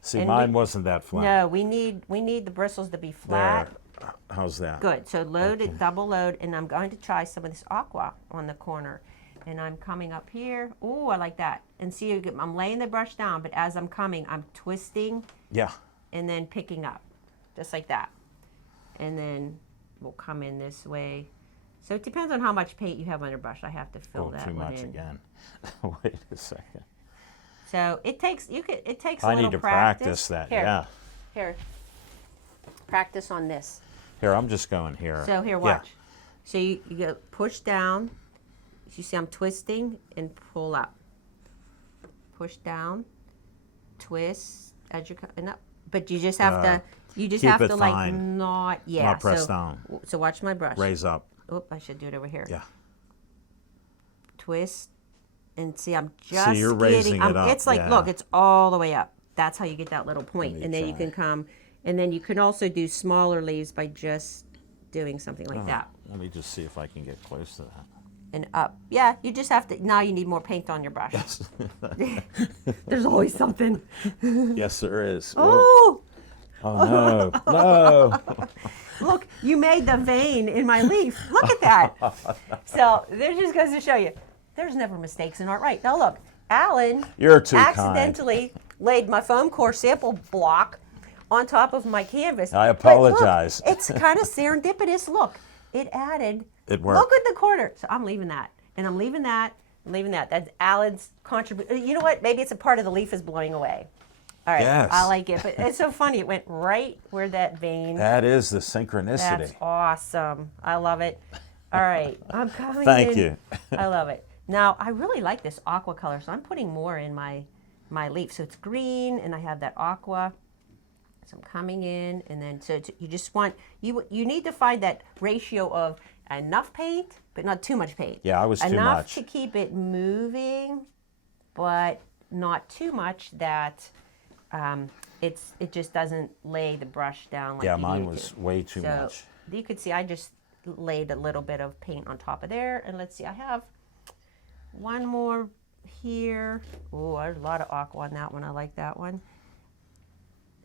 See, And mine we- wasn't that flat. No, we need the bristles to be flat. There. How's that? Good. So load it, double load, and I'm going to try some of this aqua on the corner. And I'm coming up here. Ooh, I like that. And see, I'm laying the brush down, but as I'm coming, I'm twisting Yeah. and then picking up, just like that. And then we'll come in this way. So it depends on how much paint you have on your brush. I have to fill Oh, that too one much in. again. Wait a second. So it takes it takes a I little need to practice that. Here, Yeah. Here. Practice on this. Here, I'm just going here. So here, Yeah. watch. So you go push down. You see I'm twisting and pull up. Push down, twist as you and up. But you just have to keep have it to like fine. not Not press so, down. So watch my brush. Raise up. Oh, I should do it over here. Yeah. Twist and see I'm just you're getting raising it up, it's like yeah. look, it's all the way up. That's how you get that little point. me And then you try. can come and then you can also do smaller leaves by just doing something like that. Let me just see if I can get close to that. And up. Yeah, you just have to now you need more paint on your brush. There's always something. Yes, there is. Oh, Oh no. No. look, you made the vein in my leaf. Look at that. So there just goes to show you, there's never mistakes in art, right? Now look, Alan You're too accidentally laid my foam core sample block on top of my canvas. I But look, apologize. it's kind of serendipitous. Look, it added. It worked. Look at the corner. So I'm leaving that, and I'm leaving that, and leaving that. That's Alan's contribution. You know what? Maybe it's a part of the leaf is blowing away. All right, Yes. I like it, but it's so funny. It went right where that vein. That is the synchronicity. That's awesome. I love it. All right, I'm coming Thank in. you. I love it. Now, I really like this aqua color, so I'm putting more in my leaf. So it's green, and I have that aqua. So I'm coming in, and then you just want, you need to find that ratio of enough paint, but not too much paint. Yeah, I was too Enough much. to keep it moving, but not too much that it just doesn't lay the brush down like Yeah, you mine need it was to. way too So much. you could see I just laid a little bit of paint on top of there, and let's see, I have one more here. Oh, there's a lot of aqua on that one. I like that one.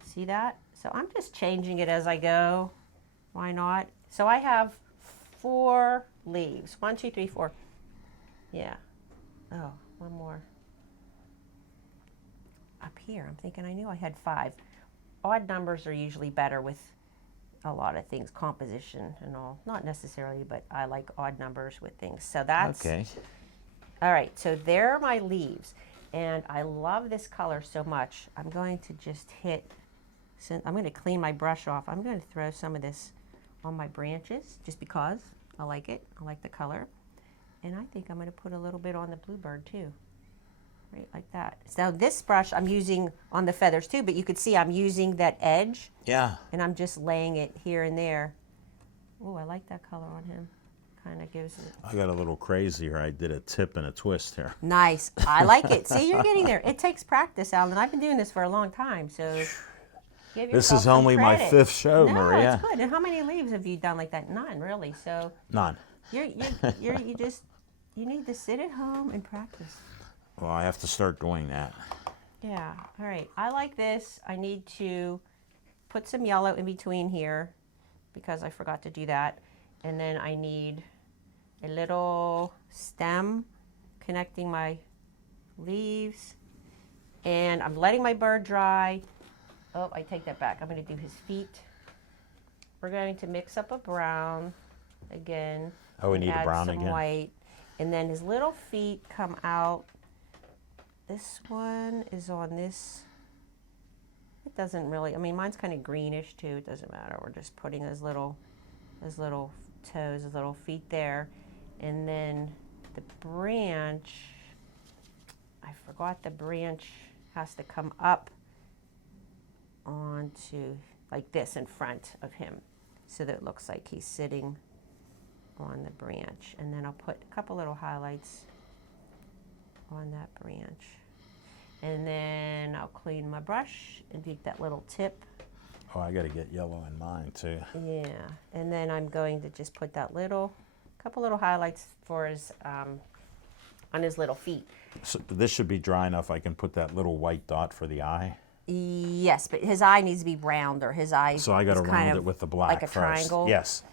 See that? So I'm just changing it as I go. Why not? So I have 4 leaves. 1, 2, 3, 4. Yeah. Oh, one more. Up here, I'm thinking I knew I had 5. Odd numbers are usually better with a lot of things, composition and all. Not necessarily, but I like odd numbers with things. So that's Okay. all right. So there are my leaves, and I love this color so much. I'm going to just I'm going to clean my brush off. I'm going to throw some of this on my branches just because I like it. I like the color, and I think I'm going to put a little bit on the bluebird too. Right, like that. So this brush I'm using on the feathers too, but you could see I'm using that edge, Yeah. and I'm just laying it here and there. Oh, I like that color on him. Kind of gives it. I got a little crazy here. I did a tip and a twist here. Nice. I like it. See, you're getting there. It takes practice, Alan. I've been doing this for a long time, so give This yourself is some only my credit. 5th show, No, Maria. it's good. And how many leaves have you done like that? None, really. So None. you need to sit at home and practice. Well, I have to start doing that. Yeah. All right. I like this. I need to put some yellow in between here because I forgot to do that. And then I need a little stem connecting my leaves. And I'm letting my bird dry. Oh, I take that back. I'm going to do his feet. We're going to mix up a brown again. Oh, we and need a add brown some again? white. And then his little feet come out. This one is on this. It doesn't really, I mean, mine's kind of greenish too. It doesn't matter. We're just putting his little toes, his little feet there. And then the branch, I forgot the branch has to come up onto like this in front of him so that it looks like he's sitting on the branch. And then I'll put a couple little highlights on that branch. And then I'll clean my brush and take that little tip. Oh, I got to get yellow in mine too. Yeah, and then I'm going to just put that little couple little highlights for his on his little feet. So this should be dry enough. I can put that little white dot for the eye. Yes, but his eye needs to be round, or his eye. So I got to is kind round of it with the black like a first. triangle. Yes.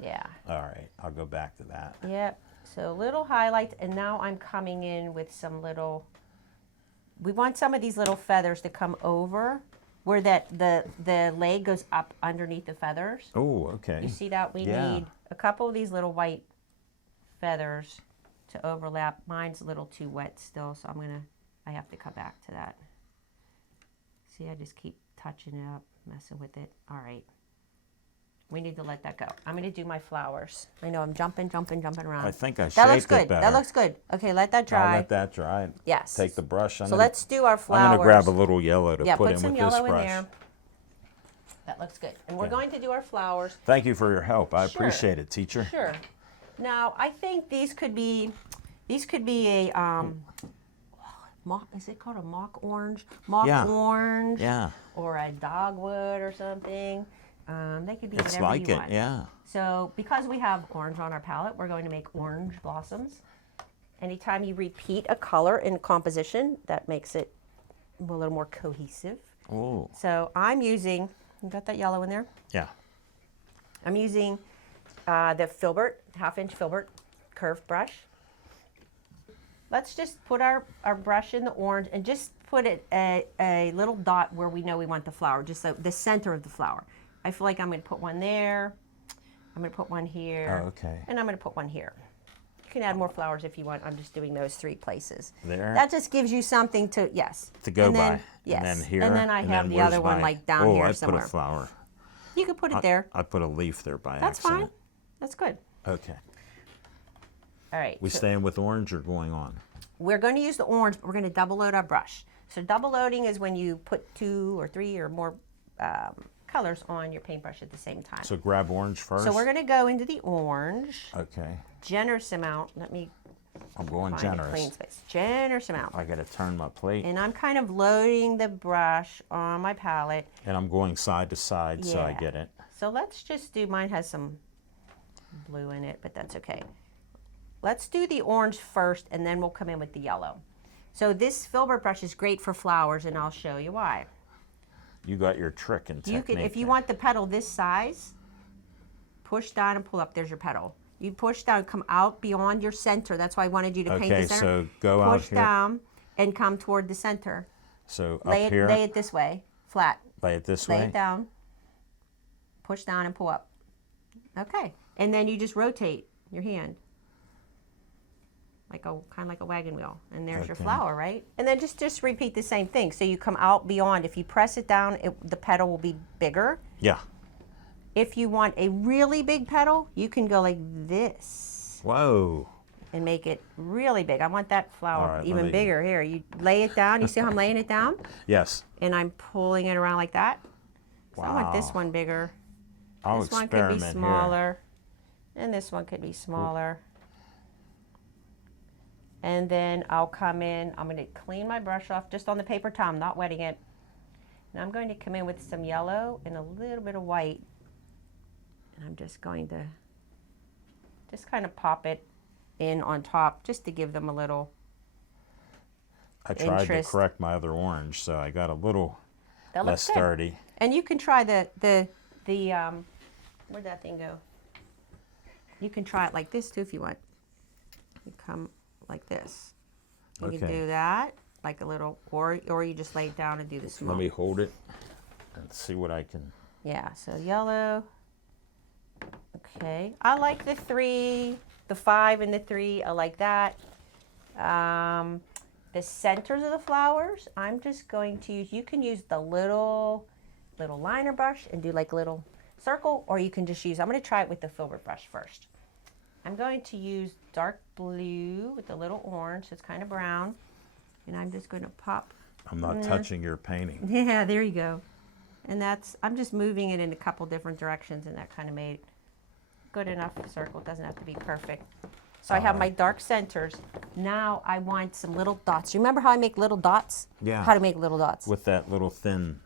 Yeah. All right. I'll go back to that. Yep. So little highlights, and now I'm coming in with some little. We want some of these little feathers to come over, where that the leg goes up underneath the feathers. Oh, okay. You see that? We Yeah. need a couple of these little white feathers to overlap. Mine's a little too wet still, so I have to come back to that. See, I just keep touching it up, messing with it. All right. We need to let that go. I'm going to do my flowers. I know I'm jumping around. I think I That shaped looks good. it better. That looks good. Okay, let that dry. I'll let that dry. Yes. Take the brush. So let's do our flowers. I'm going to grab a little yellow to Yeah, put put in some with yellow this brush. in there. That looks good. And we're Yeah. going to do our flowers. Thank you for your help. I Sure. appreciate it, teacher. Sure. Now, I think these could be a mock, is it called a mock orange? Mock Yeah. orange. Yeah. Or a dogwood or something. They could be It's whatever like you it. want. Yeah. So because we have orange on our palette, we're going to make orange blossoms. Anytime you repeat a color in composition, that makes it a little more cohesive. Oh. So I'm using, you got that yellow in there? Yeah. I'm using the filbert, 1/2-inch filbert curved brush. Let's just put our brush in the orange and just put it a little dot where we know we want the flower, just the center of the flower. I feel like I'm going to put one there. I'm going to put one here. Oh, okay. And I'm going to put one here. You can add more flowers if you want. I'm just doing those 3 places. There. That just gives you something to, yes. To go and then, by. Yes. And then here. And then I have the other one like down here I somewhere. put a flower. You can put it there. I put a leaf there by That's accident. fine. That's good. Okay. All right. We so staying with orange or going on? we're going to use the orange, but we're going to double load our brush. So double loading is when you put 2 or 3 or more colors on your paintbrush at the same time. So grab orange first. So we're going to go into the orange. Okay. Generous amount. Let me I'm going find a generous. clean space. Generous amount. I got to turn my plate. And I'm kind of loading the brush on my palette. And I'm going side to side so I Yeah. get it. So let's just do, mine has some blue in it, but that's okay. Let's do the orange first, and then we'll come in with the yellow. So this filbert brush is great for flowers, and I'll show you why. You got your trick and You technique. can, if you there. want the petal this size, push down and pull up. There's your petal. You push down, come out beyond your center. That's why I wanted you to paint Okay, the center. so go out push here. down and come toward the center. So up Lay here, it this way, flat. lay it this Lay way. it down. Push down and pull up. Okay, and then you just rotate your hand, like a kind of like a wagon wheel, and there's your Okay. flower, right? And then just repeat the same thing. So you come out beyond. If you press it down, the petal will be bigger. Yeah. If you want a really big petal, you can go like this Whoa. and make it really big. I want that flower All right, even let me- bigger. Here, you lay it down. You see how I'm laying it down? Yes. And I'm pulling it around like that. So I want this Wow. one bigger. I'll This one could experiment be here. smaller. And this one could be smaller. And then I'll come in, I'm going to clean my brush off just on the paper towel, I'm not wetting it. And I'm going to come in with some yellow and a little bit of white. And I'm just going to just kind of pop it in on top just to give them a little. I tried interest. to correct my other orange, so I got a little That less looks good. sturdy. And you can try the where'd that thing go? You can try it like this too if you want. You come like this. You can Okay. do that, like a little, or you just lay it down and do the small. Let me hold it and see what I can. Yeah, so yellow. Okay, I like the 3, the 5 and the 3, I like that. The centers of the flowers, I'm just going to use, you can use the little liner brush and do like a little circle, or you can just use, I'm going to try it with the filbert brush first. I'm going to use dark blue with a little orange, so it's kind of brown, and I'm just going to pop. I'm not touching your painting. Yeah, there you go. And that's, I'm just moving it in a couple different directions, and that kind of made good enough circle. It doesn't have to be perfect. So I have my dark centers. Now I want some little dots. You remember how I make little dots? Yeah. How to make little dots. With that little thin,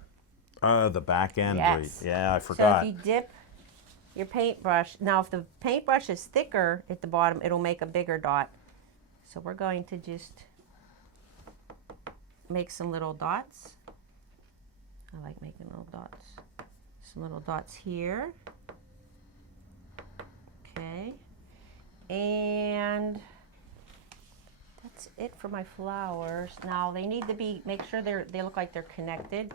the back end. Yes. Yeah, I So forgot. if you dip your paintbrush. Now, if the paintbrush is thicker at the bottom, it'll make a bigger dot. So we're going to just make some little dots. I like making little dots. Some little dots here. Okay. And that's it for my flowers. Now they need to be, make sure they look like they're connected.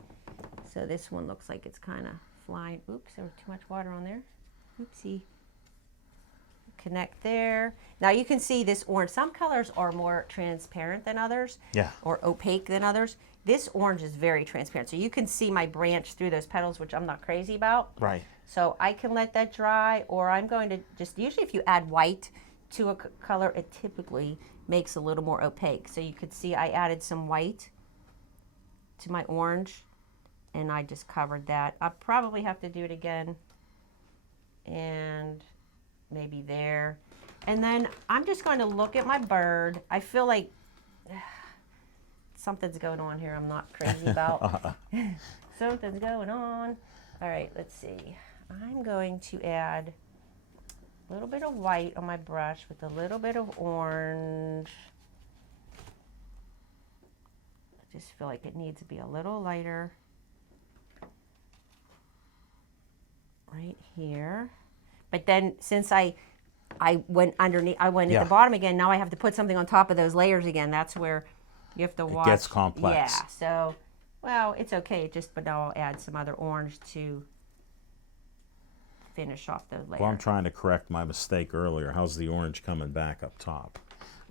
So this one looks like it's kind of flying. Oops, there was too much water on there. Oopsie. Connect there. Now you can see this orange. Some colors are more transparent than others. Yeah. Or opaque than others. This orange is very transparent. So you can see my branch through those petals, which I'm not crazy about. Right. So I can let that dry, or I'm going to just, usually if you add white to a color, it typically makes a little more opaque. So you could see I added some white to my orange, and I just covered that. I'll probably have to do it again, and maybe there. And then I'm just going to look at my bird. I feel like something's going on here I'm not crazy about. Something's going on. All right, let's see. I'm going to add a little bit of white on my brush with a little bit of orange. I just feel like it needs to be a little lighter. Right here. But then since I went underneath, I went at the bottom again, now I have to put something on top of those layers again. That's where you have to watch. It gets complex. Yeah, so, well, it's okay, but now I'll add some other orange to finish off those layers. Well, I'm trying to correct my mistake earlier. How's the orange coming back up top?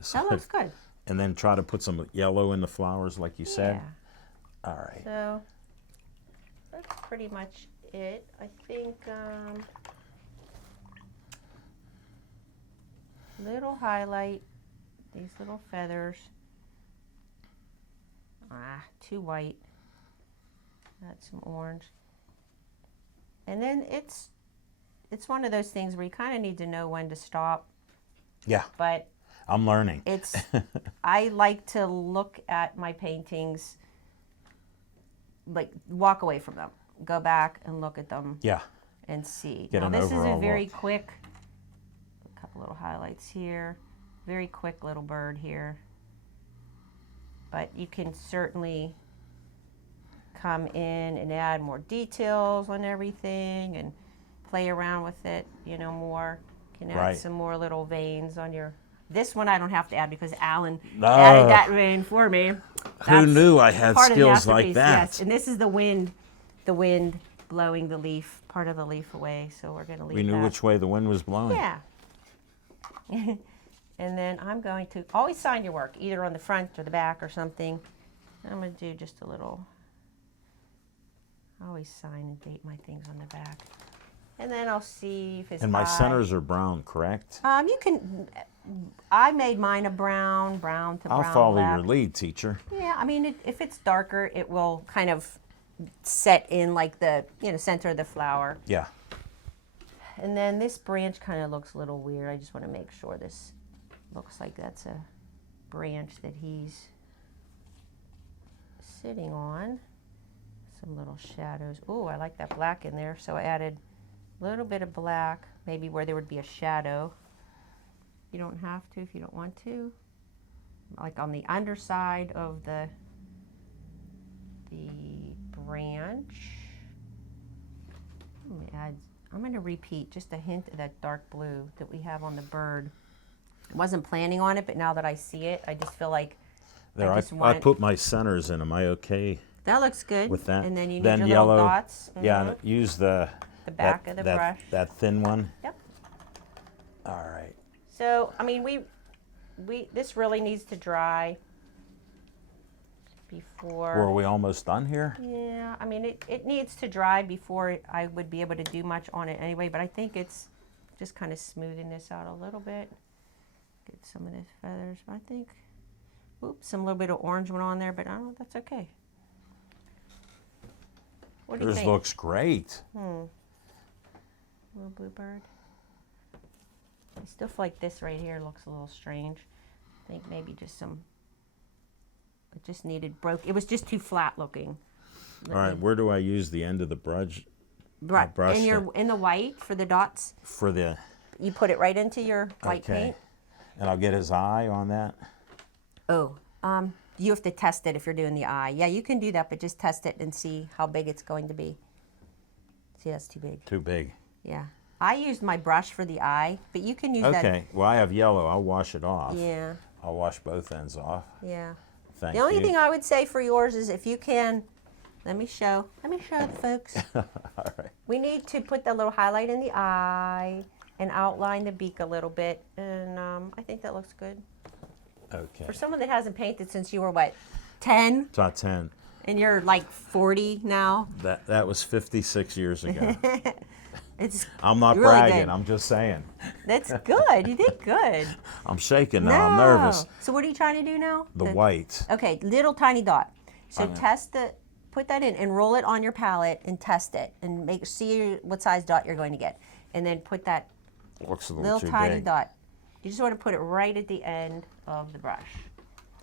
So, that looks good. And then try to put some yellow in the flowers like you said. Yeah. All right. So that's pretty much it. I think little highlight, these little feathers. Too white. Add some orange. And then it's one of those things where you kind of need to know when to stop. Yeah. But I'm learning. it's I like to look at my paintings, like walk away from them, go back and look at them. Yeah. And see. Get now an this is a overall very look. quick, a couple little highlights here, very quick little bird here. But you can certainly come in and add more details on everything and play around with it, more. You can add some more little veins on your. This one I don't have to add because Alan added that vein for me. Who knew I had part of the skills like masterpiece, that? Yes, and this is the wind blowing the leaf, part of the leaf away. So we're going to leave We knew that. which way the wind was blowing. Yeah. And then I'm going to always sign your work, either on the front or the back or something. I'm going to do just a little. I always sign and date my things on the back. And then I'll see if it's And my eye. centers are brown, correct? You can. I made mine a brown to brown I'll follow black. your lead, teacher. Yeah, I mean, if it's darker, it will kind of set in like the center of the flower. Yeah. And then this branch kind of looks a little weird. I just want to make sure this looks like that's a branch that he's sitting on. Some little shadows. Oh, I like that black in there. So I added a little bit of black, maybe where there would be a shadow. You don't have to if you don't want to. Like on the underside of the branch. I'm going to repeat just a hint of that dark blue that we have on the bird. I wasn't planning on it, but now that I see it, I just feel like There, I put my centers in. Am I okay that looks good. with that? And then you need then your yellow, little dots. Yeah, and use the back of the brush. That thin one. Yep. All right. So, I mean, this really needs to dry before. Were we almost done here? Yeah, I mean, it needs to dry before I would be able to do much on it anyway, but I think it's just kind of smoothing this out a little bit. Get some of the feathers, I think. Oops, some little bit of orange went on there, but I don't know, that's okay. What do you Yours think? looks great. Little bluebird. I still feel like this right here looks a little strange. I think maybe just it just needed it was just too flat looking. All right, where do I use the end of the brush? Right. brush In the white for the dots, for the, you put it right into your white okay. paint. And I'll get his eye on that. Oh, you have to test it if you're doing the eye. Yeah, you can do that, but just test it and see how big it's going to be. See, that's too big. Too big. Yeah. I used my brush for the eye, but you can use that. Okay, well, I have yellow. I'll wash it off. Yeah, I'll wash both ends off. yeah. Thank The only you. thing I would say for yours is if you can, let me show the folks. All right. We need to put the little highlight in the eye and outline the beak a little bit, and I think that looks good. Okay. For someone that hasn't painted since you were what, 10, It's not 10. and you're like 40 now, That was 56 years ago. it's I'm not really bragging. good. I'm just saying. That's good. You did good. I'm shaking now. I'm nervous. So what are you trying to do now? The white. Okay, little tiny dot. So put that in and roll it on your palette and test it and see what size dot you're going to get, and then put that Looks a little little too tiny big. dot. You just want to put it right at the end of the brush.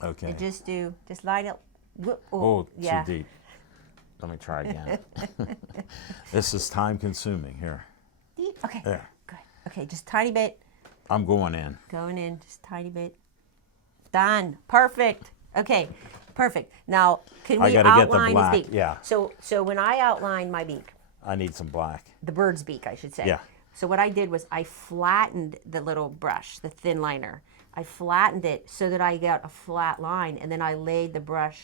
Okay. And just line it. Oh, yeah. too deep. Let me try again. This is time consuming. Here. Deep. Okay. There. Good. Okay, just tiny bit. I'm going in. Going in, just tiny bit. Done. Perfect. Okay, perfect. Now, can I we gotta get the outline black, his beak? yeah. So when I outlined my beak, I need some black. the bird's beak, I should say. Yeah. So what I did was I flattened the little brush, the thin liner. I flattened it so that I got a flat line, and then I laid the brush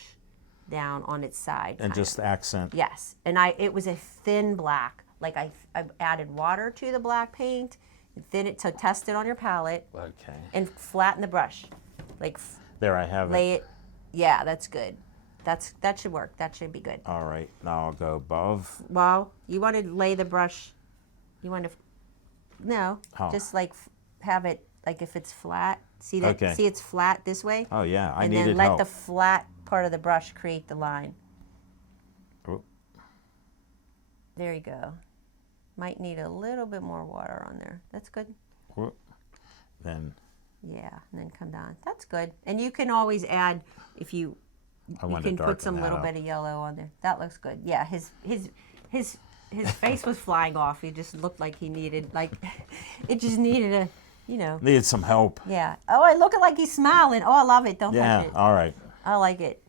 down on its side. And just accent. Yes, and it was a thin black. Like I added water to the black paint, and thin it to test it on your palette, Okay. and flatten the brush. Like There I have lay it. it. Yeah, that's good. That should work. That should be good. All right. Now I'll go above. Well, you want to lay the brush. You want to. No, How? just like have it like if it's flat. See that? Okay. See it's flat this way. Oh, yeah. I and needed then let help. the flat part of the brush create the line. Oh, There you go. Might need a little bit more water on there. That's good. oh. Then Yeah, and then come down. That's good. And you can always add if you I you want to can put darken some that little up. bit of yellow on there. That looks good. Yeah, his face was flying off. He just looked like he needed it just needed a Needed some help. yeah. Oh, I look like he's smiling. Oh, I love it. Don't Yeah. touch it. All right. I like it.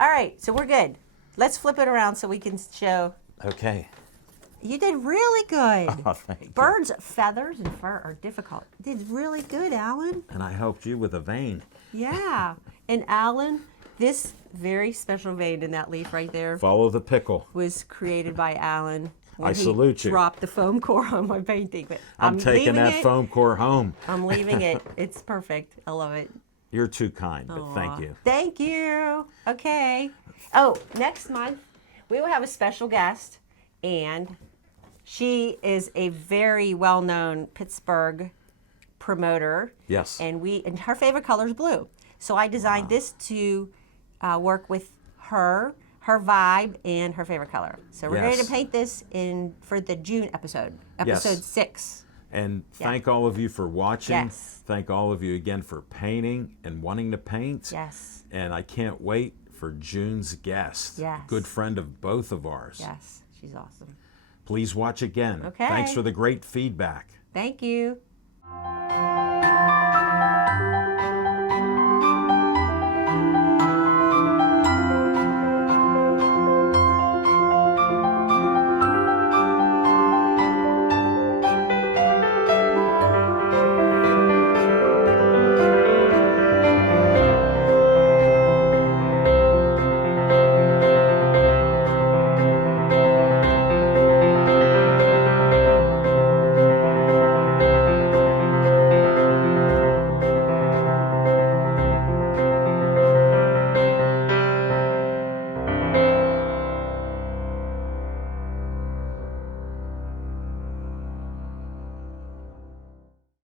All right, so we're good. Let's flip it around so we can show. Okay. You did really good. Oh, thank you. Birds' feathers and fur are difficult. You did really good, Alan. And I helped you with a vein. Yeah. And Alan, this very special vein in that leaf right there Follow the pickle. was created by Alan. When I salute you. Dropped the foam core on my painting, but I'm taking leaving that it. foam core home. I'm leaving it. It's perfect. I love it. You're too kind, but thank Aw. you. Thank you. Okay. Oh, next month we will have a special guest, and she is a very well-known Pittsburgh promoter. Yes. And her favorite color is blue. So I designed this to work with her vibe, and her favorite color. So we're going Yes. to paint this for the June episode, Yes. episode 6. And thank all of you for watching. Yes. Thank all of you again for painting and wanting to paint. Yes. And I can't wait for June's guest. Yes. Good friend of both of ours. Yes. She's awesome. Please watch again. Okay. Thanks for the great feedback. Thank you.